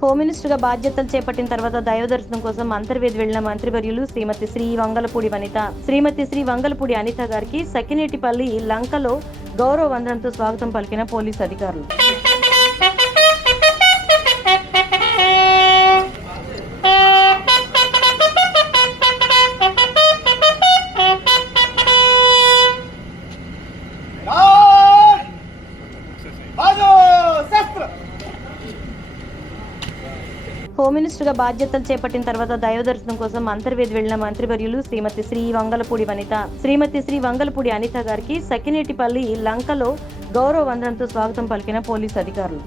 Home మినిస్టర్గా బాధ్యతలు చేపట్టిన తర్వాత దైవదర్శనం కోసం అంతర్వేది వెళ్ళిన మంత్రివర్యులు శ్రీమతి శ్రీ వంగలపూడి వనిత. శ్రీమతి శ్రీ వంగలపూడి అనిత గారికి సకినేటిపల్లి లంకలో గౌరవ వందనంతో స్వాగతం పలికిన పోలీసు అధికారులు. హోమ్ మినిస్టర్గా బాధ్యతలు చేపట్టిన తర్వాత దైవ దర్శనం కోసం అంతర్వేది వెళ్ళిన మంత్రివర్యులు శ్రీమతి శ్రీ వంగలపూడి వనిత. శ్రీమతి శ్రీ వంగలపూడి అనిత గారికి సకినేటిపల్లి లంకలో గౌరవ వందనంతో స్వాగతం పలికిన పోలీసు అధికారులు.